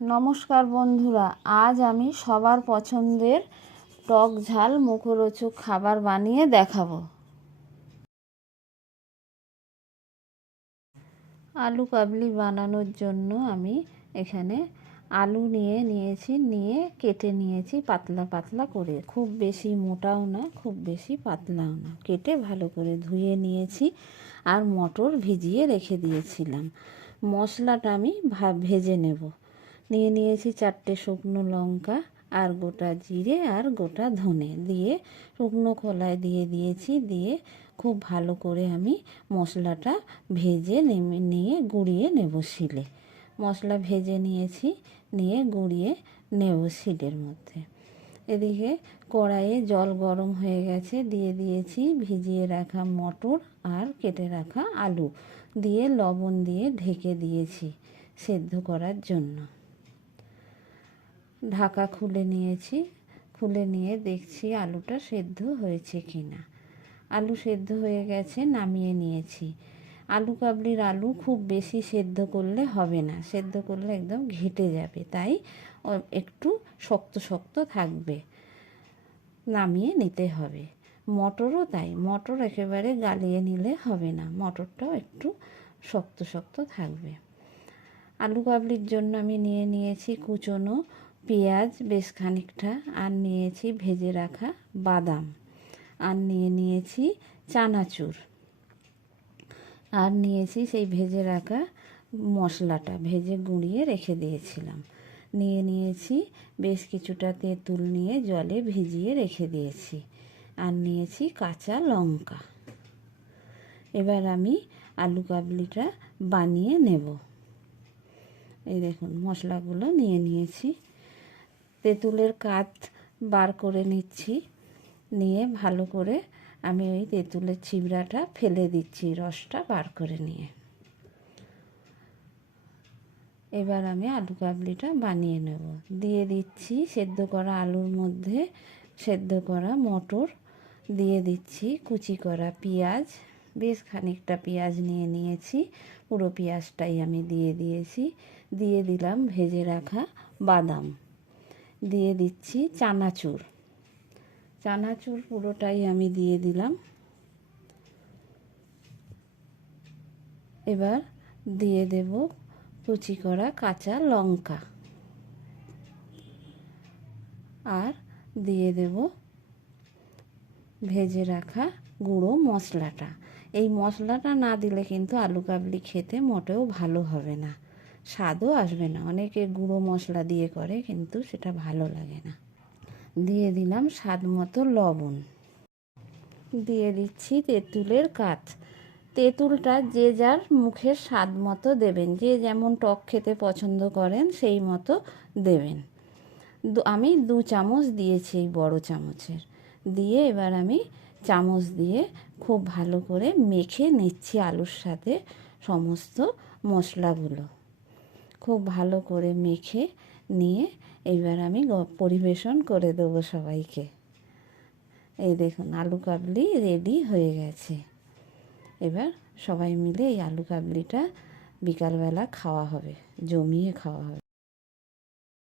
নমস্কার বন্ধুরা, আজ আমি সবার পছন্দের টক ঝাল মুখরোচক খাবার বানিয়ে দেখাবো। আলু কাবলি বানানোর জন্য আমি এখানে আলু নিয়ে কেটে নিয়েছি পাতলা পাতলা করে, খুব বেশি মোটাও না খুব বেশি পাতলাও না। কেটে ভালো করে ধুয়ে নিয়েছি আর মটর ভিজিয়ে রেখে দিয়েছিলাম। মশলাটা আমি ভেজে নেব। নিয়েছি 4টে শুকনো লঙ্কা আর গোটা জিরে আর গোটা ধনে দিয়ে শুকনো খোলায় দিয়েছি। দিয়ে খুব ভালো করে আমি মশলাটা ভেজে নিয়ে গুঁড়িয়ে নেব শিলে। মশলা ভেজে নিয়ে গুঁড়িয়ে নেব শিলের মধ্যে। এদিকে কড়াইয়ে জল গরম হয়ে গেছে, দিয়েছি ভিজিয়ে রাখা মটর আর কেটে রাখা আলু দিয়ে লবণ দিয়ে ঢেকে দিয়েছি সেদ্ধ করার জন্য। ঢাকা খুলে নিয়ে দেখছি আলুটা সেদ্ধ হয়েছে কিনা। আলু সেদ্ধ হয়ে গেছে, নামিয়ে নিয়েছি। আলু কাবলির আলু খুব বেশি সেদ্ধ করলে হবে না, সেদ্ধ করলে একদম ঘেটে যাবে, তাই একটু শক্ত শক্ত থাকবে, নামিয়ে নিতে হবে। মটরও তাই, মটর একেবারে গালিয়ে নিলে হবে না, মটরটাও একটু শক্ত শক্ত থাকবে। আলু কাবলির জন্য আমি নিয়েছি কুচনো পেঁয়াজ বেশ খানিকটা, আর নিয়েছি ভেজে রাখা বাদাম, আর নিয়েছি চানাচুর, আর নিয়েছি সেই ভেজে রাখা মশলাটা ভেজে গুঁড়িয়ে রেখে দিয়েছিলাম। নিয়েছি বেশ কিছুটা তেঁতুল নিয়ে জলে ভিজিয়ে রেখে দিয়েছি, আর নিয়েছি কাঁচা লঙ্কা। এবার আমি আলু কাবলিটা বানিয়ে নেব। এই দেখুন মশলাগুলো নিয়েছি। তেঁতুলের কাঠ বার করে নিচ্ছি, নিয়ে ভালো করে আমি ওই তেঁতুলের ছিবড়াটা ফেলে দিচ্ছি, রসটা বার করে নিয়ে। এবার আমি আলু কাবলিটা বানিয়ে নেব। দিয়ে দিচ্ছি সেদ্ধ করা আলুর মধ্যে সেদ্ধ করা মটর, দিয়ে দিচ্ছি কুচি করা পেঁয়াজ, বেশ খানিকটা পেঁয়াজ নিয়েছি, পুরো পেঁয়াজটাই আমি দিয়েছি। দিয়ে দিলাম ভেজে রাখা বাদাম, দিয়ে দিচ্ছি চানাচুর পুরোটাই আমি দিয়ে দিলাম। এবার দিয়ে দেব কুচি করা কাঁচা লঙ্কা, আর দিয়ে দেব ভেজে রাখা গুঁড়ো মশলাটা। এই মশলাটা না দিলে কিন্তু আলু কাবলি খেতে মোটেও ভালো হবে না, স্বাদও আসবে না। অনেকে গুঁড়ো মশলা দিয়ে করে, কিন্তু সেটা ভালো লাগে না। দিয়ে দিলাম স্বাদ মতো লবণ, দিয়ে দিচ্ছি তেঁতুলের কাঠ। তেঁতুলটা যে যার মুখের স্বাদ মতো দেবেন, যে যেমন টক খেতে পছন্দ করেন সেই মতো দেবেন। আমি 2 চামচ দিয়েছি এই বড় চামচের। দিয়ে এবার আমি চামচ দিয়ে খুব ভালো করে মেখে নিচ্ছি আলুর সাথে সমস্ত মশলাগুলো। খুব ভালো করে মেখে নিয়ে এবার আমি পরিবেশন করে দেবো সবাইকে। এই দেখুন আলু কাবলি রেডি হয়ে গেছে। এবার সবাই মিলে এই আলু কাবলিটা বিকালবেলা খাওয়া হবে, জমিয়ে খাওয়া হবে।